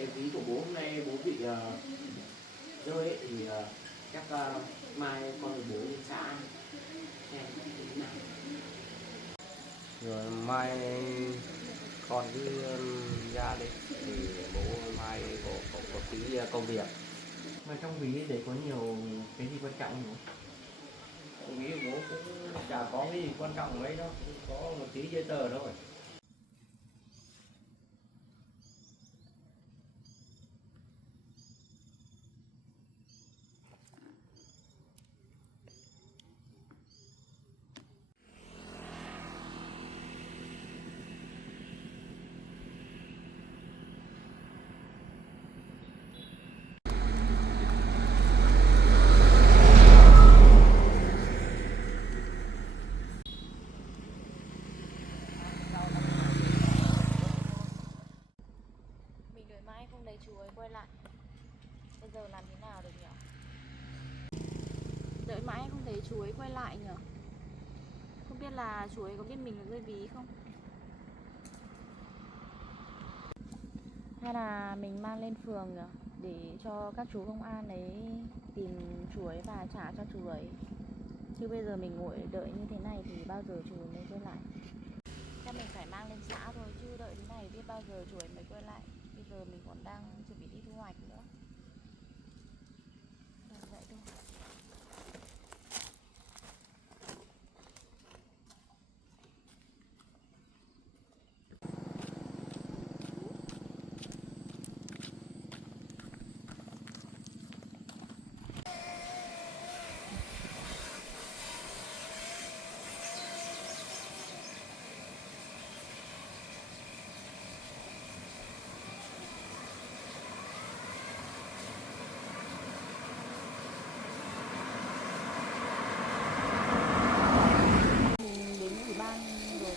cái ví của bố hôm nay bố bị rơi ấy, thì chắc mai con với bố lên xã xem như thế nào. Rồi mai con cứ ra đi thì bố mai có tí công việc. Mà trong ví đấy có nhiều cái gì quan trọng không? Tôi nghĩ bố cũng chả có cái gì quan trọng mấy đâu, chỉ có một tí giấy tờ thôi. Mình đợi mãi không thấy chú ấy quay lại. Bây giờ làm thế nào được nhỉ? Đợi mãi không thấy chú ấy quay lại nhỉ? Không biết là chú ấy có biết mình là rơi ví không? Hay là mình mang lên phường nhỉ? Để cho các chú công an ấy tìm chú ấy và trả cho chú ấy. Chứ bây giờ mình ngồi đợi như thế này thì bao giờ chú ấy mới quay lại? Chắc mình phải mang lên xã thôi, chứ đợi thế này biết bao giờ chú ấy mới quay lại. Bây giờ mình còn đang chuẩn bị đi thu hoạch nữa. Vậy thôi. Mình đến ủy ban rồi.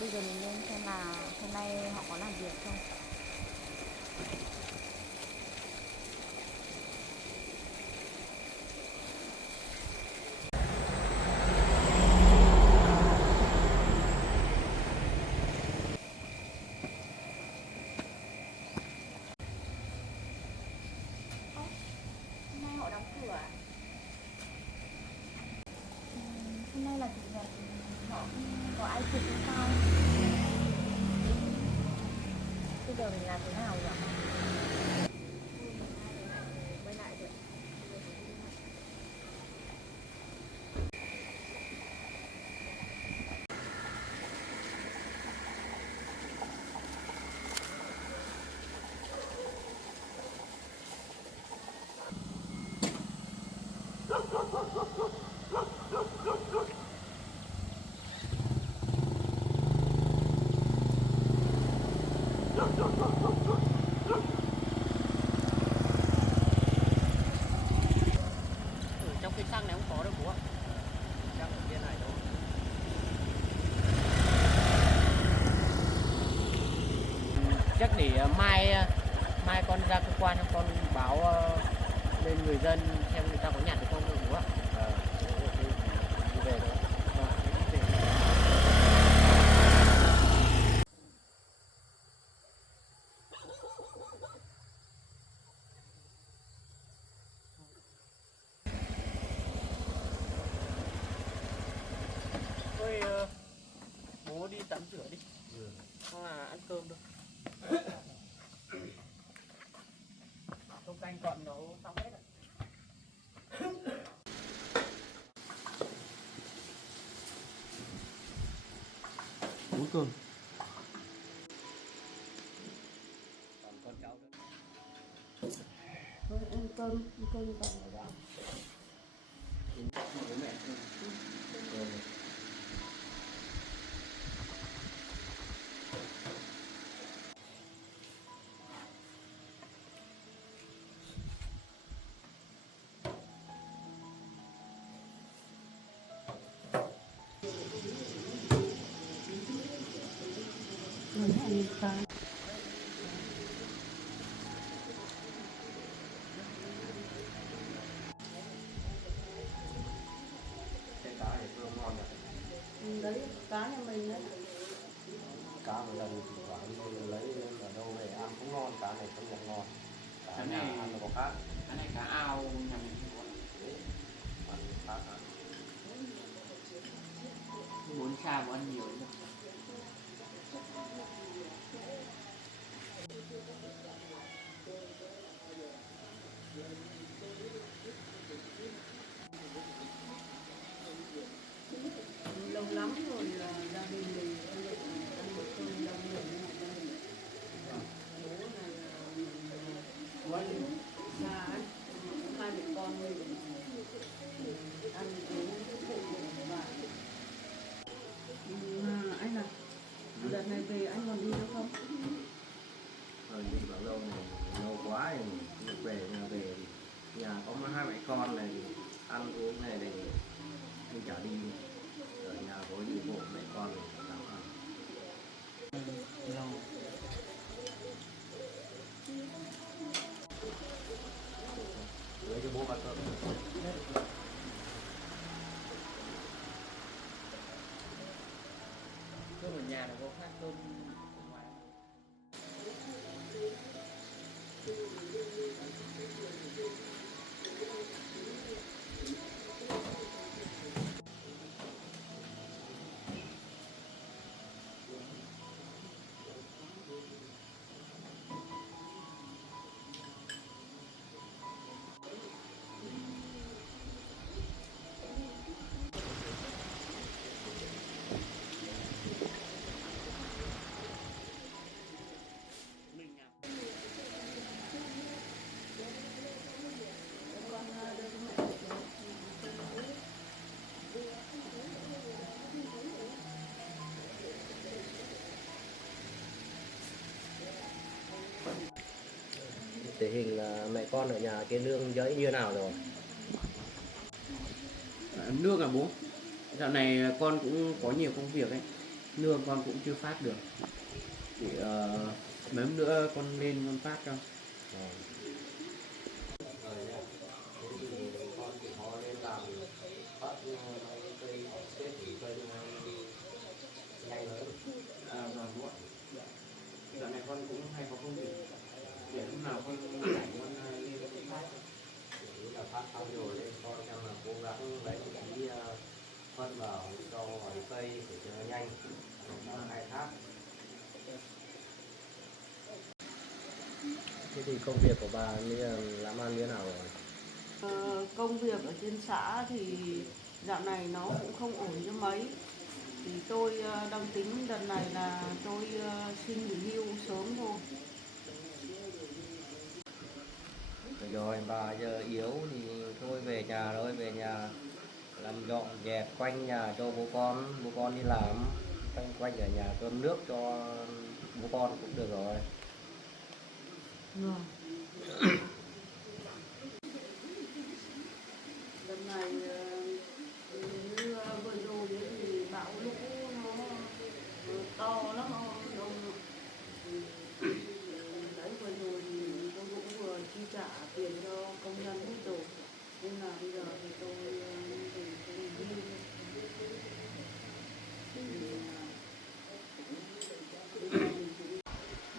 Bây giờ mình lên xem là hôm nay họ có làm việc không. Hôm nay họ đóng cửa à? Hôm nay là chủ nhật, họ không có ai trực hay sao? Bây giờ mình làm thế nào nhỉ? Quay lại rồi. Ở trong cây xăng này không có đâu bố ạ. Chắc ở bên này thôi. Chắc để mai con ra cơ quan cho con báo lên người dân xem người ta có nhặt được không được bố ạ. Đi về thôi. Vâng, thế đi về. Thôi bố đi tắm rửa đi, không là ăn cơm đâu. Cơm canh còn nấu xong hết rồi. Uống cơm. Còn con cháu nữa. Thôi ăn cơm còn rồi đó. Bố mẹ cơm. Cái cá này cơm ngon nhỉ. ở nhà ăn có khác. Cái này cá ao nhầm Ăn khác hả? muốn xa muốn ăn nhiều nữa. Lâu lắm rồi là gia đình mình không được ăn một cơm đông người như này đâu. Bố này là xa ấy, hai mẹ con mình ăn uống phụ và anh à, đợt này về anh còn đi nữa không? Đi bao lâu này, lâu quá thì được về, nhà về thì nhà có hai mẹ con này, ăn uống này thì mình chả đi. Ở nhà có gì bộ mẹ con này làm ăn. Lâu. Lấy cho bố ăn cơm. Cơm ở nhà nó có khác cơm ngoài. Tình hình là mẹ con ở nhà cái nương giấy như nào rồi? Nước à bố? Dạo này con cũng có nhiều công việc ấy, lương con cũng chưa phát được. Chỉ mấy hôm nữa con lên con phát cho. Rồi nha. Thế thì con chỉ có lên làm phát mấy cây Tết thì cây nhanh hơn. Vâng bố ạ. Dạo này con cũng hay có công việc, để lúc nào con rảnh con lên con phát. Nếu là phát xong rồi nên con xem là cố gắng lấy cái phân vào cho ngoài cây để cho nó nhanh nó khai thác. Thế thì công việc của bà như là làm ăn như thế nào rồi? Công việc ở trên xã thì dạo này nó cũng không ổn cho mấy. Thì tôi đang tính đợt này là tôi xin nghỉ hưu sớm thôi. Rồi bà giờ yếu thì thôi về nhà thôi, về nhà làm dọn dẹp quanh nhà cho bố con đi làm quanh ở nhà cơm nước cho bố con cũng được rồi. Đợt này như vừa rồi ấy thì bão lũ nó to lắm ông. Đấy vừa rồi thì tôi cũng vừa chi trả tiền cho công nhân hết rồi, nên là bây giờ thì tôi về tôi đi.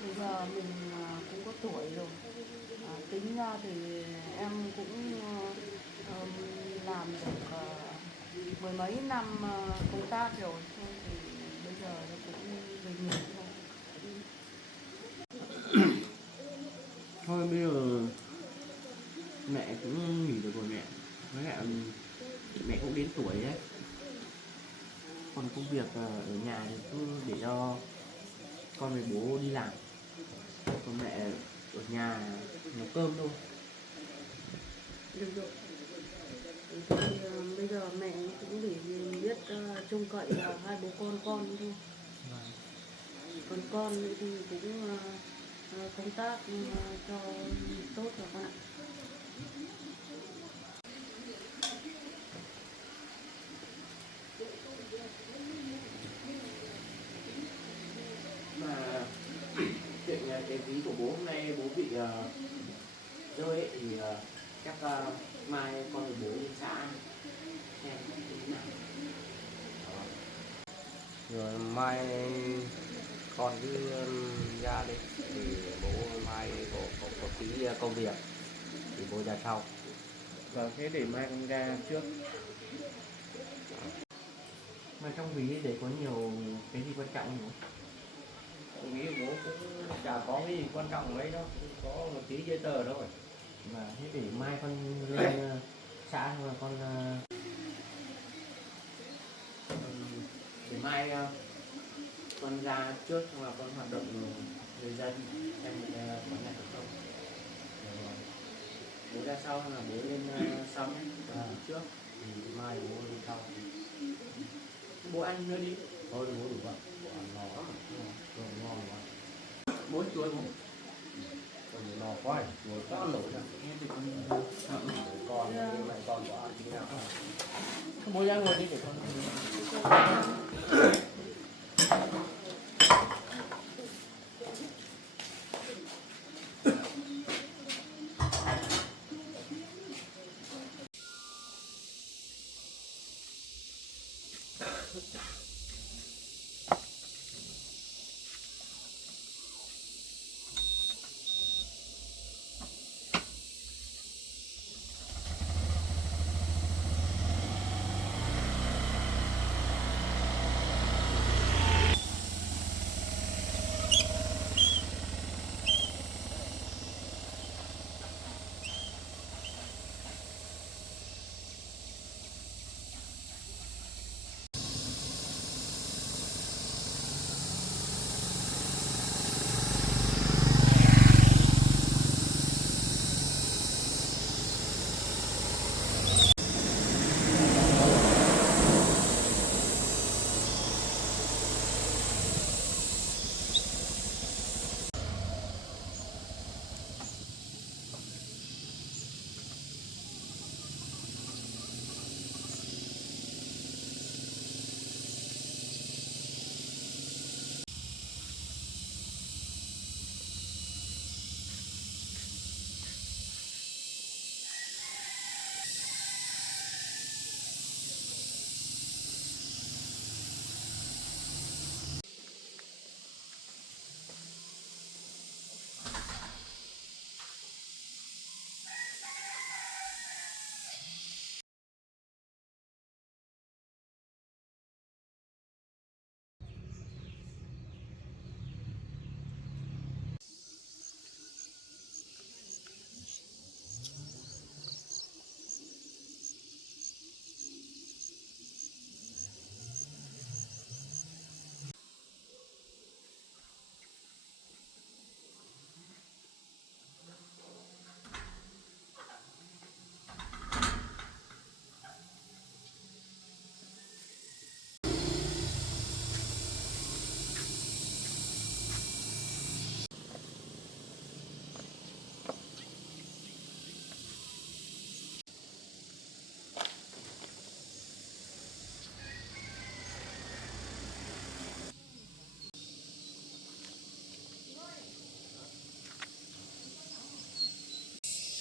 Bây giờ mình cũng có tuổi rồi, tính ra thì em cũng làm được mười mấy năm công tác rồi, thôi thì bây giờ nó cũng về nghỉ thôi. Thôi bây giờ mẹ cũng nghỉ được rồi mẹ. Với lại mẹ cũng đến tuổi đấy. Còn công việc ở nhà thì cứ để cho con với bố đi làm. Còn mẹ ở nhà nấu cơm thôi. Được rồi. Thì bây giờ mẹ cũng để biết trông cậy vào hai bố con thôi. Còn con thì cũng công tác cho tốt rồi con ạ. Mà chuyện cái ví của bố hôm nay bố bị rơi ấy, thì chắc mai con với bố lên xã xem thế nào. Rồi mai con cứ ra đi thì bố mai có tí công việc thì bố ra sau. Vâng, thế để mai con ra trước. Mà trong ví để có nhiều cái gì quan trọng không? Tôi nghĩ bố cũng chả có cái gì quan trọng mấy đâu, có một tí giấy tờ thôi. Và thế để mai con lên xã xong là con để mai con ra trước xong là con hoạt động người dân xem có nhà được không. Bố ra sau hay là bố lên sau nhé, trước. Thì mai bố đi sau. Bố ăn nữa đi. Thôi bố đủ vậy, bố ăn no lắm, rồi ngon quá. Bố chuối bố. Con no quá, chuối quá nổi ra. Em thì con Con nhưng mà con có ăn tí nào không? bố ra ngồi đi để con.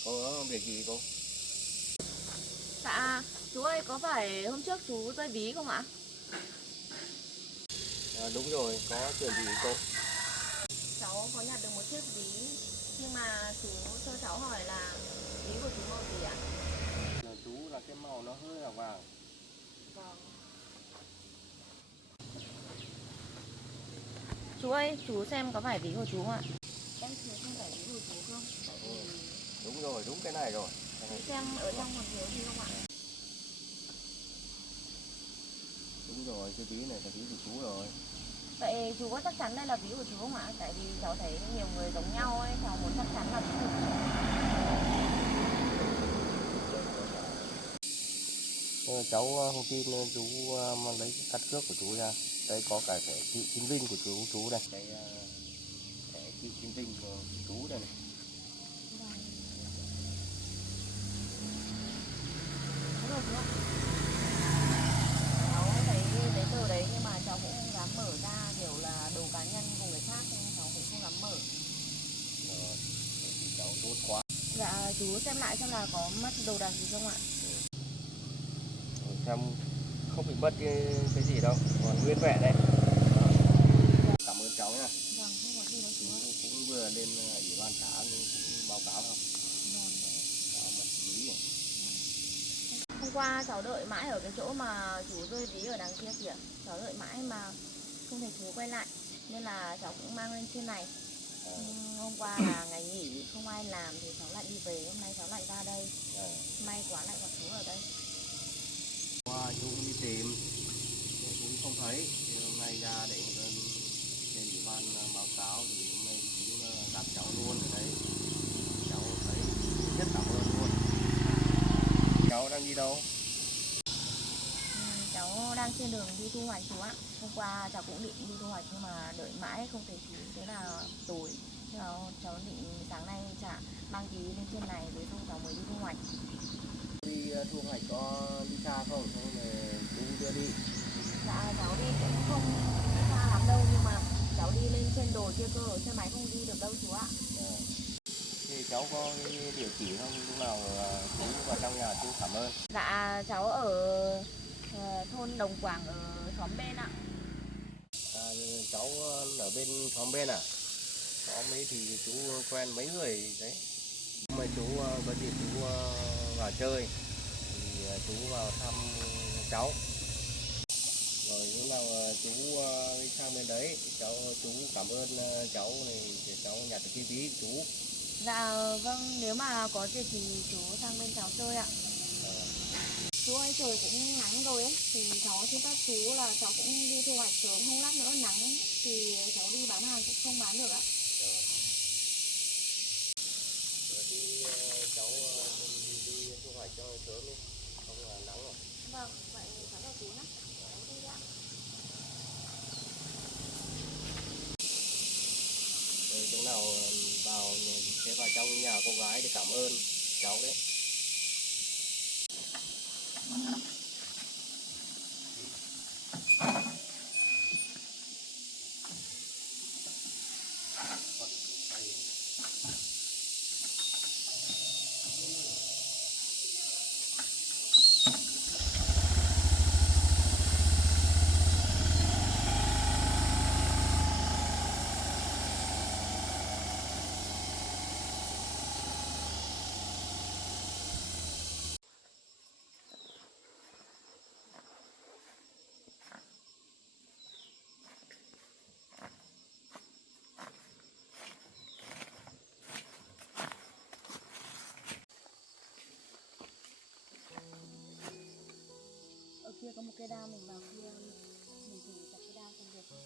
Có việc gì cô? Dạ, chú ơi có phải hôm trước chú rơi ví không ạ? Đúng rồi, có chuyện gì cô? Cháu có nhặt được một chiếc ví, nhưng mà chú cho cháu hỏi là ví của chú màu gì ạ? Chú là cái màu nó hơi là vàng. Vâng. Chú ơi, chú xem có phải ví của chú không ạ? Em thấy không phải ví của chú không? Tại vì Đúng rồi, đúng cái này rồi. chú xem ở trong còn thiếu gì không ạ? Đúng rồi, cái ví này là ví của chú rồi. Vậy chú có chắc chắn đây là ví của chú không ạ? Tại vì cháu thấy nhiều người giống nhau ấy, cháu muốn chắc chắn là ví của chú. Cháu hôm tin chú lấy cái căn cước của chú ra. Đây có cả thẻ cựu chiến binh của chú đây. Cái thẻ cựu chiến binh của chú đây này. Đúng rồi chú ạ. Cháu thấy giấy tờ đấy nhưng mà cháu cũng không dám mở ra, kiểu là đồ cá nhân của người khác nên cháu cũng không dám mở. Rồi, thì cháu tốt quá. Dạ chú xem lại xem là có mất đồ đạc gì không ạ? Xem không bị mất cái gì đâu, còn nguyên vẹn đấy. Cảm ơn cháu nha. Vâng, không có gì đâu chú ạ. Cũng vừa lên ủy ban ban xã cũng báo cáo không? Báo mà xử lý rồi. Hôm qua cháu đợi mãi ở cái chỗ mà chú rơi ví ở đằng kia kìa. Cháu đợi mãi mà không thấy chú quay lại, nên là cháu cũng mang lên trên này. Hôm qua là ngày nghỉ không ai làm thì cháu lại đi về, hôm nay cháu lại ra đây. May quá lại gặp chú ở đây. Qua chú cũng đi tìm cũng không thấy, thì hôm nay ra để lên ủy ban báo cáo thì hôm nay cũng gặp cháu luôn ở đây. Cháu thấy rất cảm ơn luôn. Cháu đang đi đâu? Cháu đang trên đường đi thu hoạch chú ạ. Hôm qua cháu cũng định đi thu hoạch nhưng mà đợi mãi không thấy chú, thế là tối. Thế là cháu định sáng nay mang tí lên trên này để xong cháu mới đi thu hoạch. Đi thu hoạch có đi xa không? Không là chú đưa đi. Dạ cháu đi cũng không xa lắm đâu, nhưng mà cháu đi lên trên đồi kia cơ, xe máy không đi được đâu chú ạ. Thì cháu có cái địa chỉ không? Lúc nào chú vào trong nhà chú cảm ơn. Dạ cháu ở thôn Đồng Quảng ở xóm bên ạ. Cháu ở bên xóm bên à? Xóm ấy thì chú quen mấy người đấy. Mà chú có dịp chú vào chơi thì chú vào thăm cháu. Rồi lúc nào chú đi sang bên đấy chú cảm ơn cháu này để cháu nhặt được cái ví của chú. Dạ vâng, nếu mà có dịp thì chú sang bên cháu chơi ạ. Chú ơi, trời cũng nắng rồi ấy, thì cháu xin phép chú là cháu cũng đi thu hoạch sớm, không lát nữa nắng thì cháu đi bán hàng cũng không bán được ạ. Rồi đi cháu đi thu hoạch cho sớm đi, không là nắng rồi. Vâng, vậy cháu chào chú nhé. Cháu đi ạ. Rồi chỗ nào sẽ vào trong nhà cô gái để cảm ơn cháu đấy. Ở kia có một cây đao, mình vào kia mình thử chặt cái đao xem được.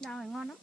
Rau này ngon lắm.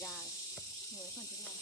già rồi. Nhớ phần thứ này.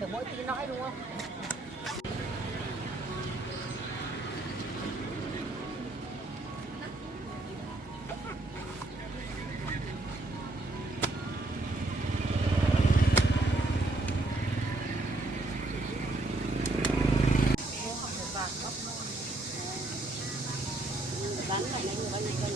Được mỗi tí nói đúng không? Bán này là bao nhiêu cân?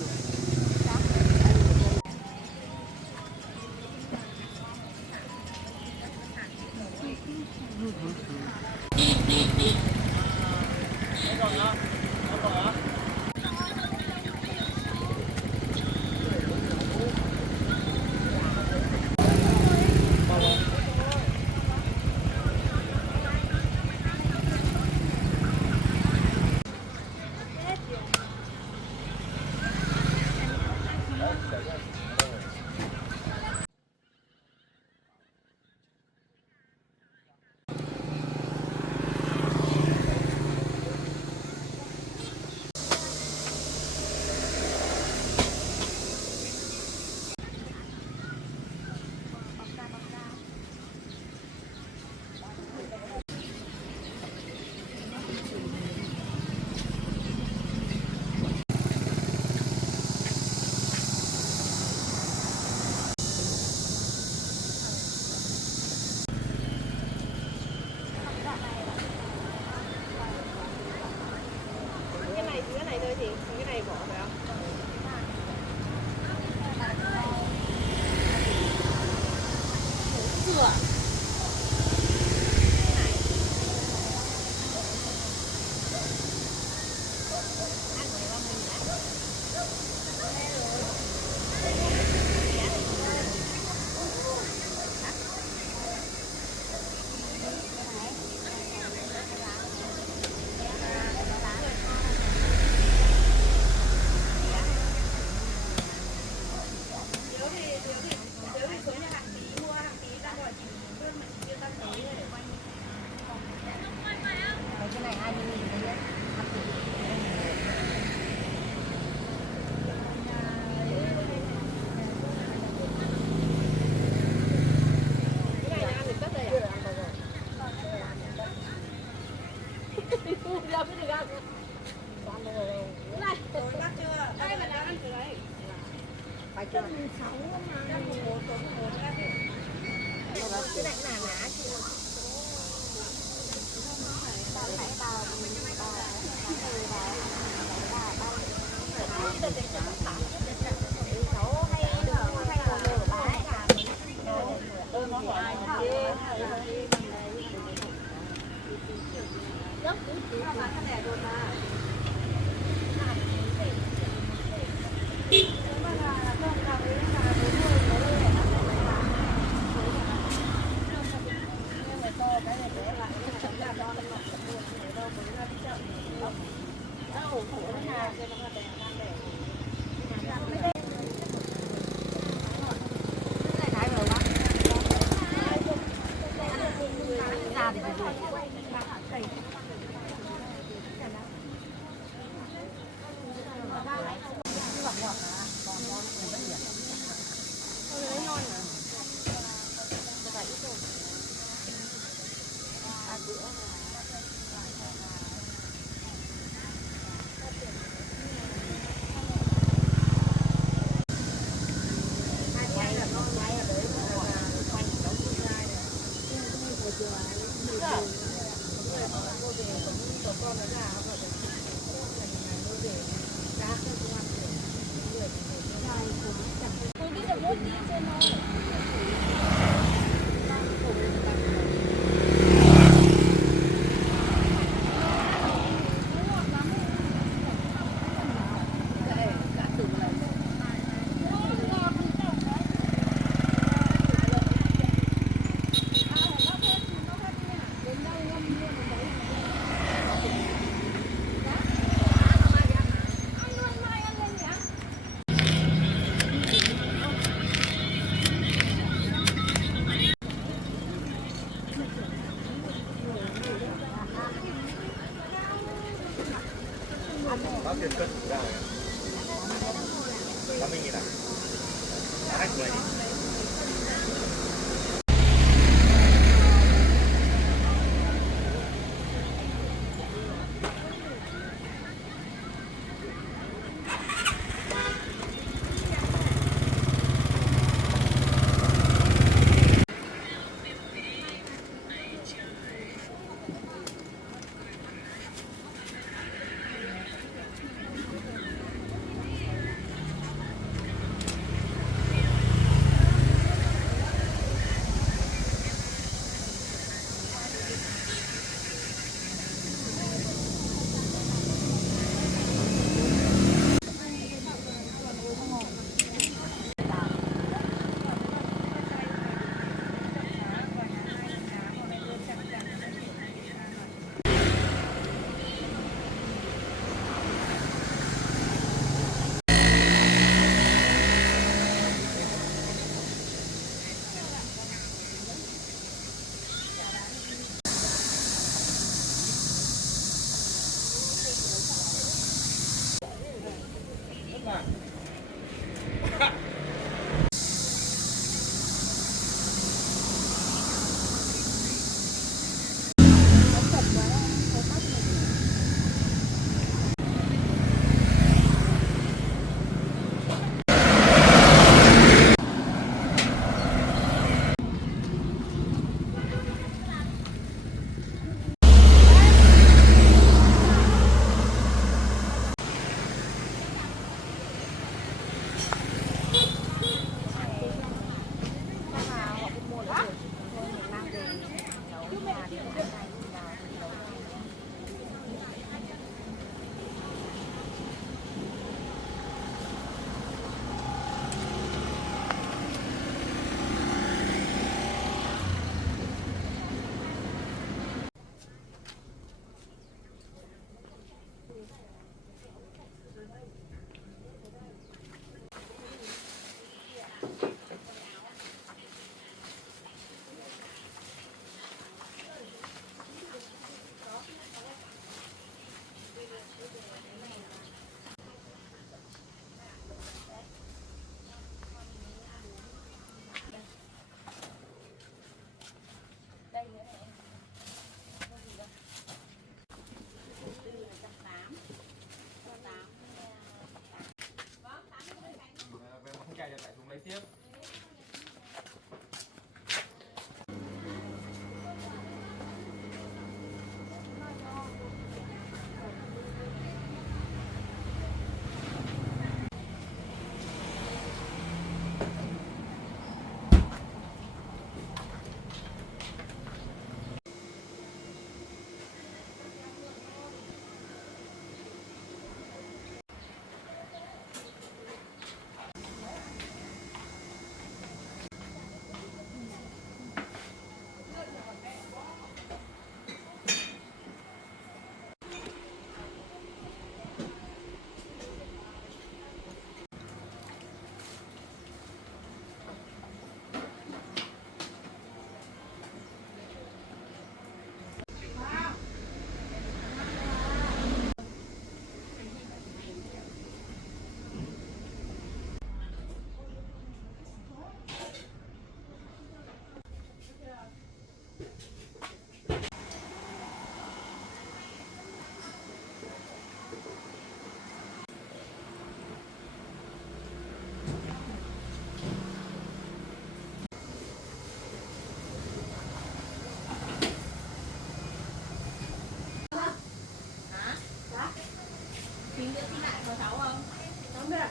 Không biết.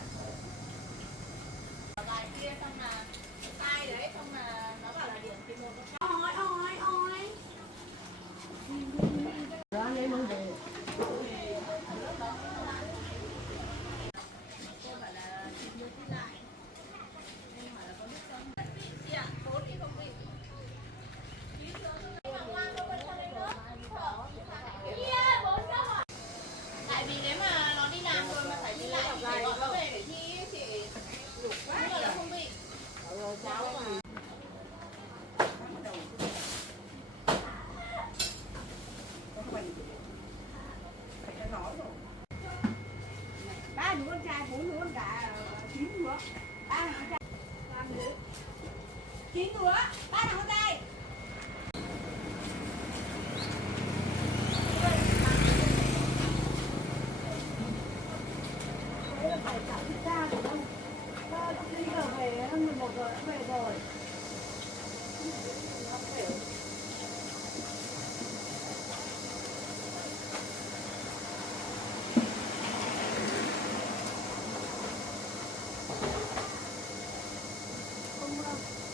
Đó anh em không về. Tại vì nếu mà nó đi làm rồi mà phải đi lại thì phải gọi nó về để thi ấy chị. Nhưng mà nó không bị. Ba đứa con trai, 4 đứa con gái, 9 đứa. Ba thằng con trai. 9 đứa, 3 thằng con trai. Đấy là phải trả thích ra của ông. Bây giờ về hơn 11 giờ đã về rồi. Không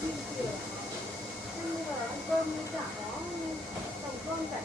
xin tiền. Nhưng mà ăn cơm chả có tổng cơm chả có